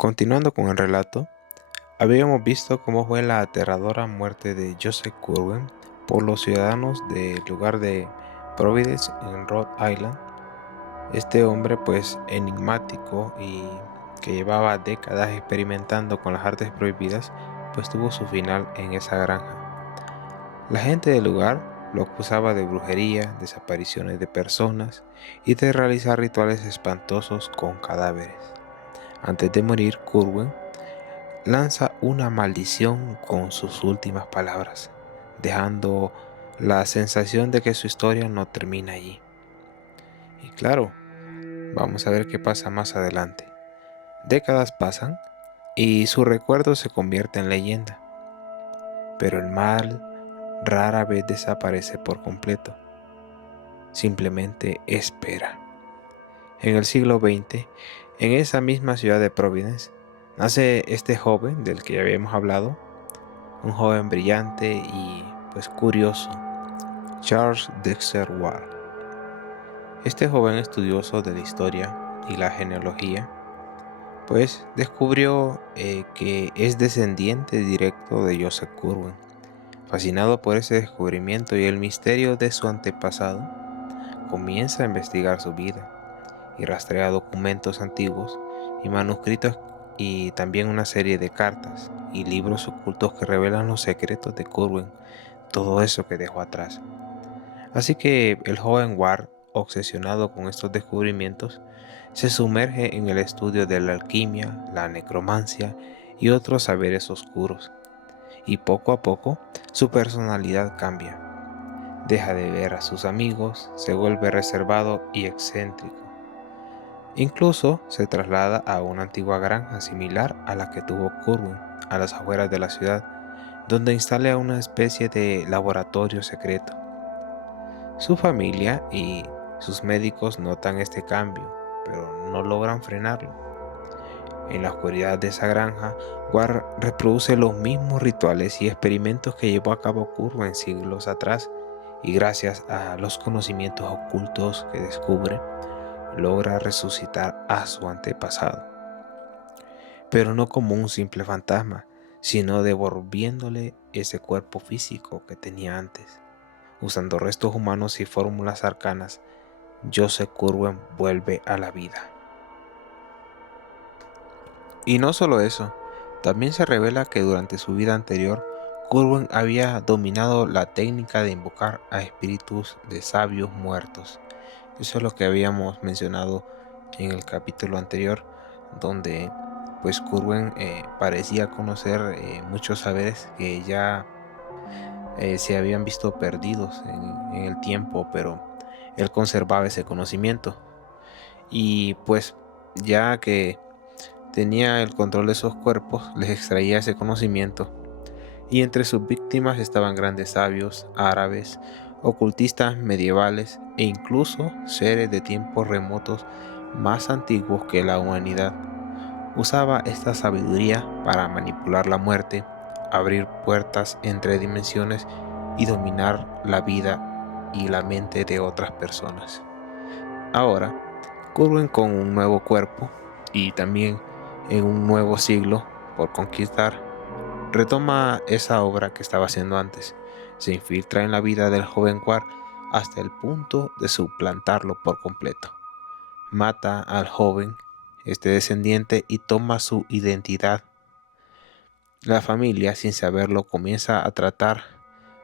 Continuando con el relato, habíamos visto cómo fue la aterradora muerte de Joseph Curwen por los ciudadanos del lugar de Providence en Rhode Island. Este hombre pues enigmático y que llevaba décadas experimentando con las artes prohibidas, pues tuvo su final en esa granja. La gente del lugar lo acusaba de brujería, desapariciones de personas y de realizar rituales espantosos con cadáveres. Antes de morir, Curwen lanza una maldición con sus últimas palabras, dejando la sensación de que su historia no termina allí. Y claro, vamos a ver qué pasa más adelante. Décadas pasan y su recuerdo se convierte en leyenda, pero el mal rara vez desaparece por completo, simplemente espera. En el siglo XX, en esa misma ciudad de Providence, nace este joven del que ya habíamos hablado, un joven brillante y pues curioso, Charles Dexter Ward. Este joven estudioso de la historia y la genealogía pues descubrió que es descendiente directo de Joseph Curwen. Fascinado por ese descubrimiento y el misterio de su antepasado, comienza a investigar su vida y rastrea documentos antiguos y manuscritos y también una serie de cartas y libros ocultos que revelan los secretos de Curwen, todo eso que dejó atrás. Así que el joven Ward, obsesionado con estos descubrimientos, se sumerge en el estudio de la alquimia, la necromancia y otros saberes oscuros, y poco a poco su personalidad cambia. Deja de ver a sus amigos, se vuelve reservado y excéntrico. Incluso se traslada a una antigua granja similar a la que tuvo Curwen a las afueras de la ciudad, donde instala una especie de laboratorio secreto. Su familia y sus médicos notan este cambio, pero no logran frenarlo. En la oscuridad de esa granja, Ward reproduce los mismos rituales y experimentos que llevó a cabo Curwen siglos atrás, y gracias a los conocimientos ocultos que descubre, logra resucitar a su antepasado. Pero no como un simple fantasma, sino devolviéndole ese cuerpo físico que tenía antes. Usando restos humanos y fórmulas arcanas, Joseph Curwen vuelve a la vida. Y no solo eso, también se revela que durante su vida anterior, Curwen había dominado la técnica de invocar a espíritus de sabios muertos. Eso es lo que habíamos mencionado en el capítulo anterior, donde pues Curwen parecía conocer muchos saberes que ya se habían visto perdidos en el tiempo, pero él conservaba ese conocimiento. Y pues ya que tenía el control de esos cuerpos, les extraía ese conocimiento. Y entre sus víctimas estaban grandes sabios, árabes, ocultistas medievales e incluso seres de tiempos remotos más antiguos que la humanidad. Usaba esta sabiduría para manipular la muerte, abrir puertas entre dimensiones y dominar la vida y la mente de otras personas. Ahora, Curwen con un nuevo cuerpo y también en un nuevo siglo por conquistar, retoma esa obra que estaba haciendo antes. Se infiltra en la vida del joven Ward hasta el punto de suplantarlo por completo. Mata al joven, este descendiente, y toma su identidad. La familia, sin saberlo, comienza a tratar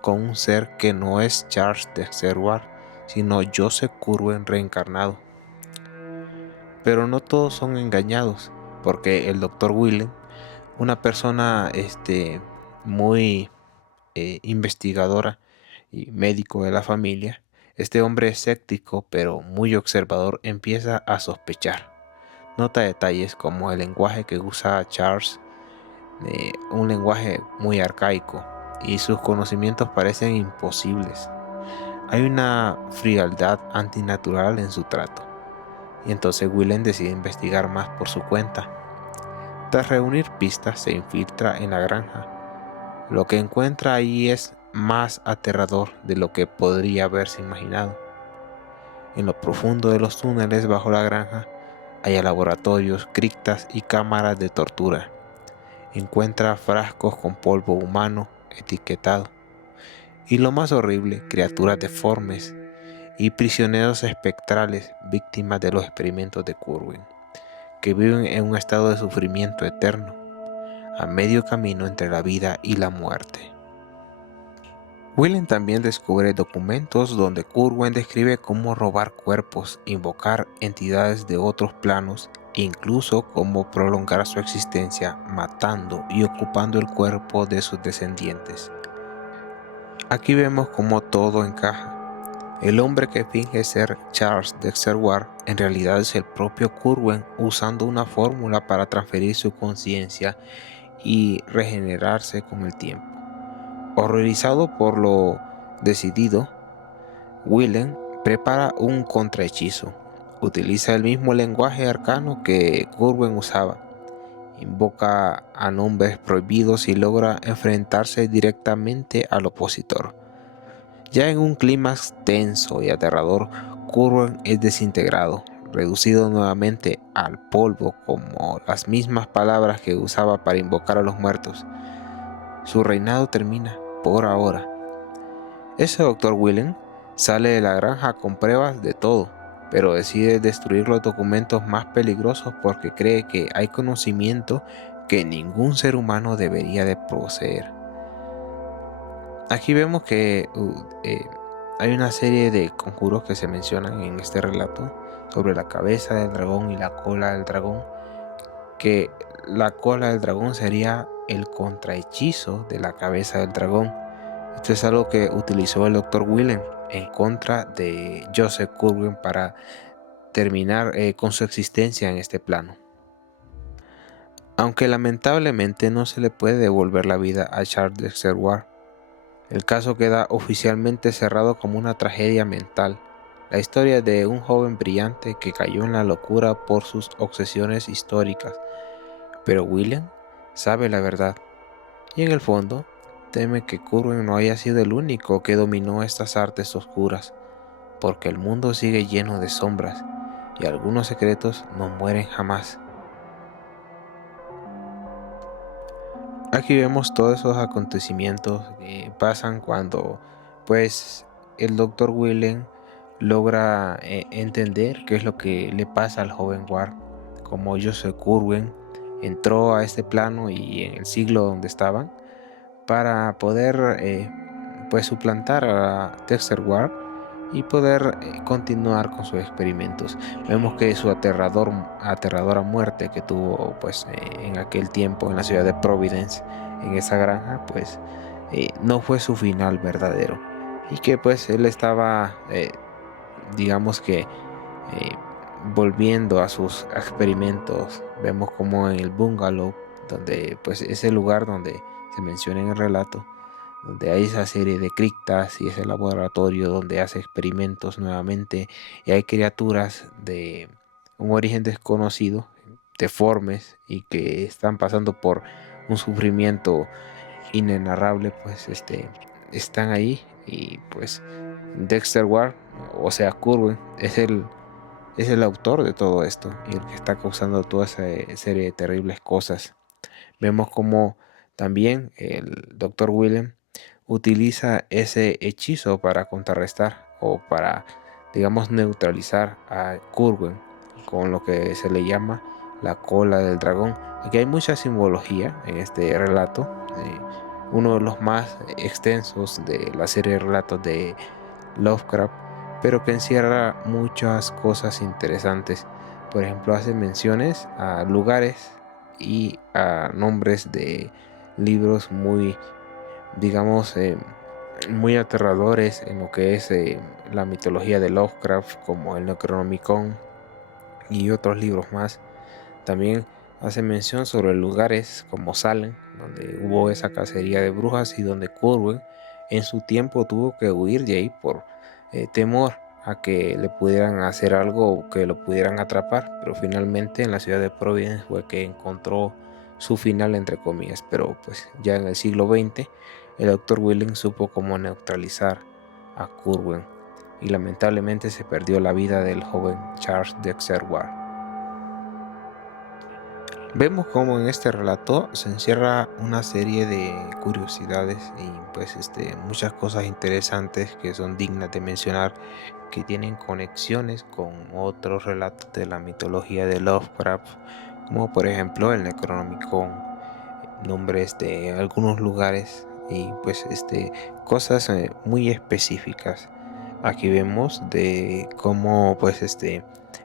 con un ser que no es Charles Dexter Ward, sino Joseph Curwen reencarnado. Pero no todos son engañados, porque el Dr. Willem, una persona muy investigadora y médico de la familia, este hombre escéptico pero muy observador, empieza a sospechar. Nota detalles como el lenguaje que usa Charles, un lenguaje muy arcaico, y sus conocimientos parecen imposibles. Hay una frialdad antinatural en su trato, y entonces Willem decide investigar más por su cuenta. Tras reunir pistas, se infiltra en la granja. Lo que encuentra ahí es más aterrador de lo que podría haberse imaginado. En lo profundo de los túneles bajo la granja, halla laboratorios, criptas y cámaras de tortura. Encuentra frascos con polvo humano etiquetado. Y lo más horrible, criaturas deformes y prisioneros espectrales víctimas de los experimentos de Curwen, que viven en un estado de sufrimiento eterno, a medio camino entre la vida y la muerte. Willen también descubre documentos donde Curwen describe cómo robar cuerpos, invocar entidades de otros planos e incluso cómo prolongar su existencia matando y ocupando el cuerpo de sus descendientes. Aquí vemos cómo todo encaja. El hombre que finge ser Charles Dexter Ward en realidad es el propio Curwen usando una fórmula para transferir su conciencia y regenerarse con el tiempo. Horrorizado por lo decidido, Willen prepara un contrahechizo. Utiliza el mismo lenguaje arcano que Curwen usaba. Invoca a nombres prohibidos y logra enfrentarse directamente al opositor. Ya en un clímax tenso y aterrador, Curwen es desintegrado, reducido nuevamente al polvo como las mismas palabras que usaba para invocar a los muertos. Su reinado termina por ahora. Ese Dr. Willen sale de la granja con pruebas de todo, pero decide destruir los documentos más peligrosos porque cree que hay conocimiento que ningún ser humano debería de poseer. Aquí vemos que hay una serie de conjuros que se mencionan en este relato sobre la cabeza del dragón y la cola del dragón, que la cola del dragón sería el contrahechizo de la cabeza del dragón. Esto es algo que utilizó el Dr. Willen en contra de Joseph Curwen para terminar con su existencia en este plano. Aunque lamentablemente no se le puede devolver la vida a Charles Dexter Ward, el caso queda oficialmente cerrado como una tragedia mental, la historia de un joven brillante que cayó en la locura por sus obsesiones históricas. Pero Willen sabe la verdad, y en el fondo teme que Curwen no haya sido el único que dominó estas artes oscuras, porque el mundo sigue lleno de sombras, y algunos secretos no mueren jamás. Aquí vemos todos esos acontecimientos que pasan cuando pues el Dr. Willen logra entender qué es lo que le pasa al joven Ward, como Joseph Curwen entró a este plano y en el siglo donde estaban para poder pues suplantar a Dexter Ward y poder continuar con sus experimentos. Vemos que su aterradora muerte que tuvo pues en aquel tiempo en la ciudad de Providence, en esa granja, pues no fue su final verdadero, y que pues él estaba digamos que volviendo a sus experimentos. Vemos como en el bungalow, donde pues es el lugar donde se menciona en el relato, donde hay esa serie de criptas y ese laboratorio donde hace experimentos nuevamente, y hay criaturas de un origen desconocido, deformes, y que están pasando por un sufrimiento inenarrable, pues están ahí. Y pues Dexter Ward, o sea Curwen, es el autor de todo esto y el que está causando toda esa serie de terribles cosas. Vemos como también el Dr. Willen utiliza ese hechizo para contrarrestar o para, digamos, neutralizar a Curwen con lo que se le llama la cola del dragón. Aquí hay mucha simbología en este relato, uno de los más extensos de la serie de relatos de Lovecraft, pero que encierra muchas cosas interesantes. Por ejemplo, hace menciones a lugares y a nombres de libros muy, digamos, muy aterradores en lo que es la mitología de Lovecraft, como el Necronomicon y otros libros más. También hace mención sobre lugares como Salem, donde hubo esa cacería de brujas y donde Curwen en su tiempo tuvo que huir de ahí por temor a que le pudieran hacer algo o que lo pudieran atrapar, pero finalmente en la ciudad de Providence fue que encontró su final, entre comillas. Pero pues ya en el siglo XX el Dr. Willen supo cómo neutralizar a Curwen y lamentablemente se perdió la vida del joven Charles Dexter Ward. Vemos cómo en este relato se encierra una serie de curiosidades y pues muchas cosas interesantes que son dignas de mencionar, que tienen conexiones con otros relatos de la mitología de Lovecraft, como por ejemplo el Necronomicon, nombres de algunos lugares y pues cosas muy específicas. Aquí vemos de cómo pues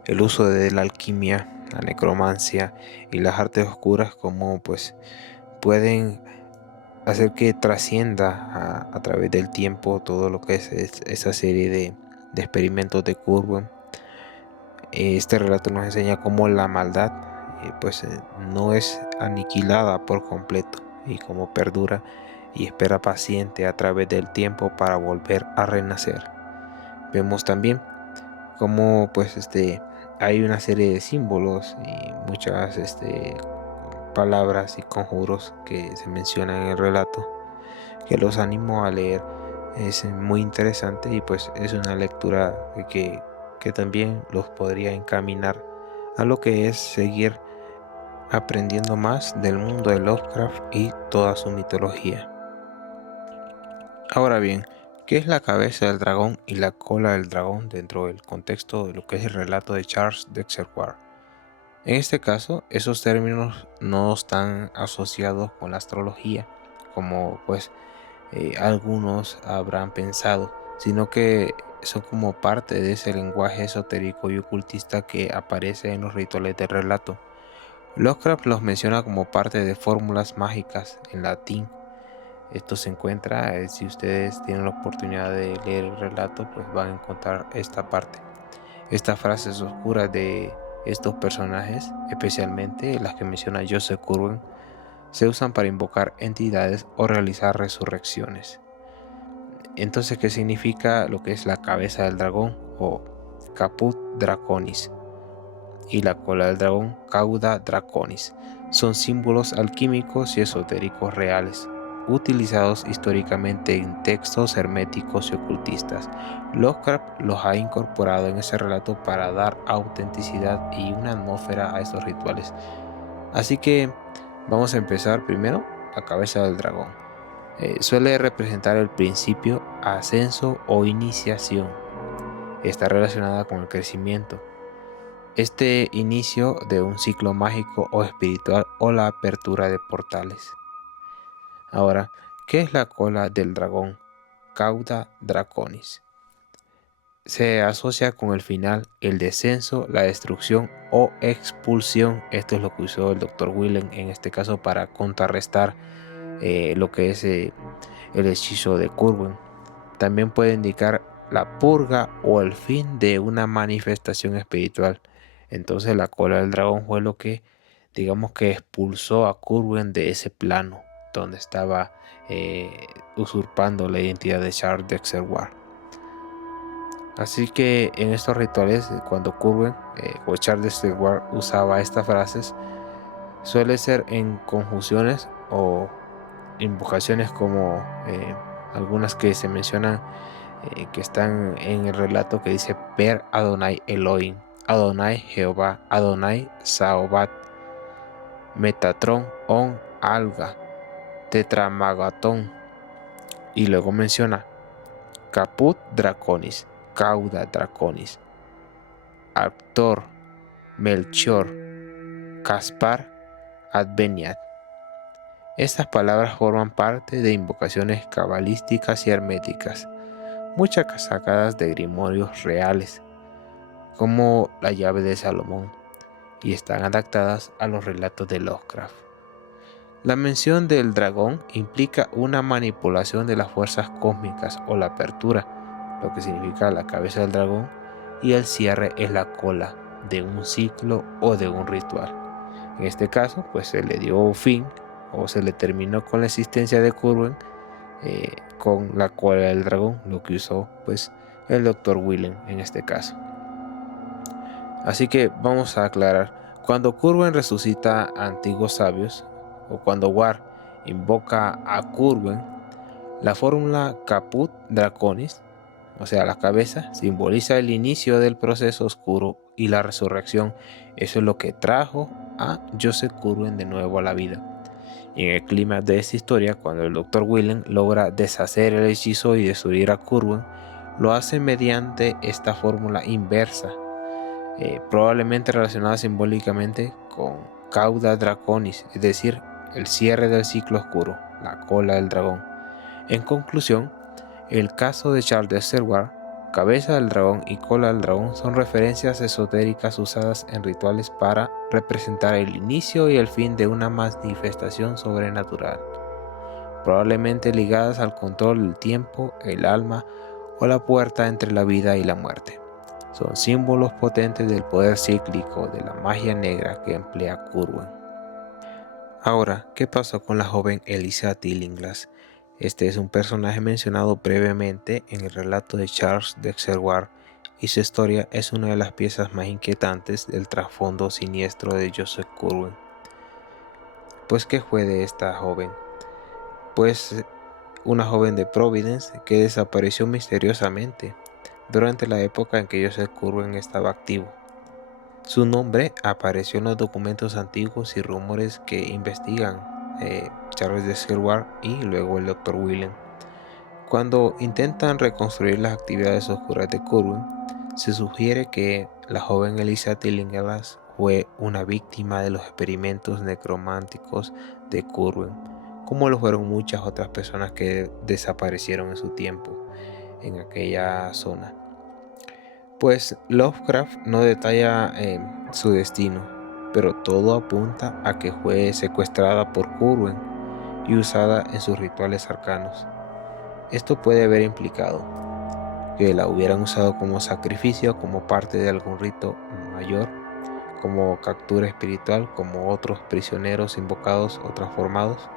el uso de la alquimia, la necromancia y las artes oscuras, como pues pueden hacer que trascienda a través del tiempo todo lo que es esa serie de experimentos de Curwen. Este relato nos enseña cómo la maldad no es aniquilada por completo y cómo perdura y espera paciente a través del tiempo para volver a renacer. Vemos también cómo hay una serie de símbolos y muchas palabras y conjuros que se mencionan en el relato, que los animo a leer. Es muy interesante y pues es una lectura que también los podría encaminar a lo que es seguir aprendiendo más del mundo de Lovecraft y toda su mitología. Ahora bien, ¿qué es la cabeza del dragón y la cola del dragón dentro del contexto de lo que es el relato de Charles Dexter Ward? En este caso, esos términos no están asociados con la astrología, como pues algunos habrán pensado, sino que son como parte de ese lenguaje esotérico y ocultista que aparece en los rituales del relato. Lovecraft los menciona como parte de fórmulas mágicas en latín. Esto se encuentra, si ustedes tienen la oportunidad de leer el relato, pues van a encontrar esta parte. Estas frases oscuras de estos personajes, especialmente las que menciona Joseph Curwen, se usan para invocar entidades o realizar resurrecciones. Entonces, ¿qué significa lo que es la cabeza del dragón o Caput Draconis y la cola del dragón Cauda Draconis? Son símbolos alquímicos y esotéricos reales, utilizados históricamente en textos herméticos y ocultistas. Lovecraft los ha incorporado en ese relato para dar autenticidad y una atmósfera a estos rituales. Así que vamos a empezar primero la cabeza del dragón. Suele representar el principio, ascenso o iniciación. Está relacionada con el crecimiento, este inicio de un ciclo mágico o espiritual o la apertura de portales. Ahora, ¿qué es la cola del dragón? Cauda Draconis. Se asocia con el final, el descenso, la destrucción o expulsión. Esto es lo que usó el Dr. Whelan en este caso para contrarrestar lo que es el hechizo de Curwen. También puede indicar la purga o el fin de una manifestación espiritual. Entonces la cola del dragón fue lo que, digamos, que expulsó a Curwen de ese plano donde estaba usurpando la identidad de Charles Dexter Ward. Así que en estos rituales, cuando Curwen o Charles Dexter Ward usaba estas frases, suele ser en conjunciones o invocaciones como algunas que se mencionan que están en el relato, que dice Per Adonai Elohim, Adonai Jehová, Adonai Saobat, Metatron On Alga, Tetramagatón, y luego menciona Caput Draconis, Cauda Draconis, Actor, Melchior, Caspar, Adveniat. Estas palabras forman parte de invocaciones cabalísticas y herméticas, muchas sacadas de grimorios reales, como la llave de Salomón, y están adaptadas a los relatos de Lovecraft. La mención del dragón implica una manipulación de las fuerzas cósmicas o la apertura, lo que significa la cabeza del dragón, y el cierre es la cola de un ciclo o de un ritual. En este caso, pues se le dio fin o se le terminó con la existencia de Curwen con la cola del dragón, lo que usó pues el Dr. Whelan en este caso. Así que vamos a aclarar, cuando Curwen resucita a antiguos sabios o cuando Ward invoca a Curwen, la fórmula Caput Draconis o sea, la cabeza, simboliza el inicio del proceso oscuro y la resurrección. Eso es lo que trajo a Joseph Curwen de nuevo a la vida. Y en el clima de esta historia, cuando el Dr. Whelan logra deshacer el hechizo y destruir a Curwen, lo hace mediante esta fórmula inversa, probablemente relacionada simbólicamente con Cauda Draconis, es decir, el cierre del ciclo oscuro, la cola del dragón. En conclusión, el caso de Charles de Serwar, cabeza del dragón y cola del dragón son referencias esotéricas usadas en rituales para representar el inicio y el fin de una manifestación sobrenatural, probablemente ligadas al control del tiempo, el alma o la puerta entre la vida y la muerte. Son símbolos potentes del poder cíclico de la magia negra que emplea Curwen. Ahora, ¿qué pasó con la joven Elisa Tillinglass? Este es un personaje mencionado brevemente en el relato de Charles de Serwar y su historia es una de las piezas más inquietantes del trasfondo siniestro de Joseph Curwen. Pues, ¿qué fue de esta joven? Pues una joven de Providence que desapareció misteriosamente durante la época en que Joseph Curwen estaba activo. Su nombre apareció en los documentos antiguos y rumores que investigan Charles de Serwar y luego el Dr. Whelan. Cuando intentan reconstruir las actividades oscuras de Curwen, se sugiere que la joven Elisa Tillinglass fue una víctima de los experimentos necrománticos de Curwen, como lo fueron muchas otras personas que desaparecieron en su tiempo en aquella zona. Pues Lovecraft no detalla su destino, pero todo apunta a que fue secuestrada por Curwen y usada en sus rituales arcanos. Esto puede haber implicado que la hubieran usado como sacrificio, como parte de algún rito mayor, como captura espiritual, como otros prisioneros invocados o transformados,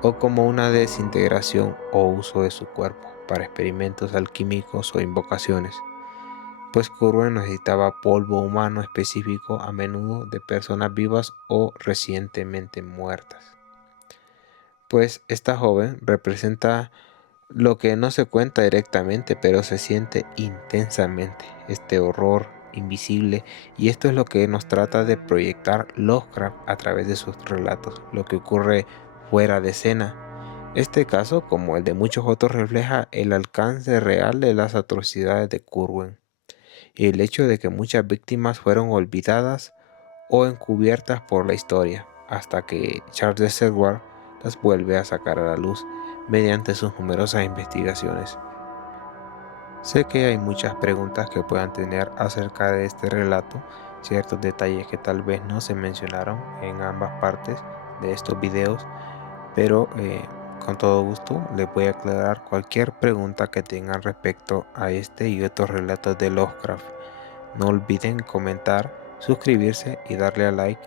o como una desintegración o uso de su cuerpo para experimentos alquímicos o invocaciones. Pues Curwen necesitaba polvo humano específico, a menudo de personas vivas o recientemente muertas. Pues esta joven representa lo que no se cuenta directamente, pero se siente intensamente, este horror invisible, y esto es lo que nos trata de proyectar Lovecraft a través de sus relatos, lo que ocurre fuera de escena. Este caso, como el de muchos otros, refleja el alcance real de las atrocidades de Curwen y el hecho de que muchas víctimas fueron olvidadas o encubiertas por la historia, hasta que Charles de Serwar las vuelve a sacar a la luz mediante sus numerosas investigaciones. Sé que hay muchas preguntas que puedan tener acerca de este relato, ciertos detalles que tal vez no se mencionaron en ambas partes de estos videos, pero con todo gusto les voy a aclarar cualquier pregunta que tengan respecto a este y otros relatos de Lovecraft. No olviden comentar, suscribirse y darle a like,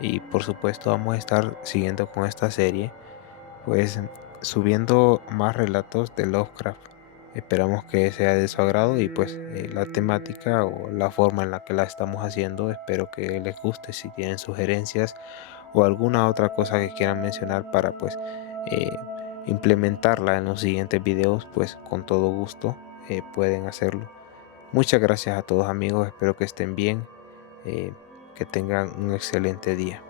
y por supuesto vamos a estar siguiendo con esta serie, pues subiendo más relatos de Lovecraft. Esperamos que sea de su agrado y pues la temática o la forma en la que la estamos haciendo, espero que les guste. Si tienen sugerencias o alguna otra cosa que quieran mencionar para pues eh, implementarla en los siguientes videos, pues con todo gusto pueden hacerlo. Muchas gracias a todos amigos, espero que estén bien, que tengan un excelente día.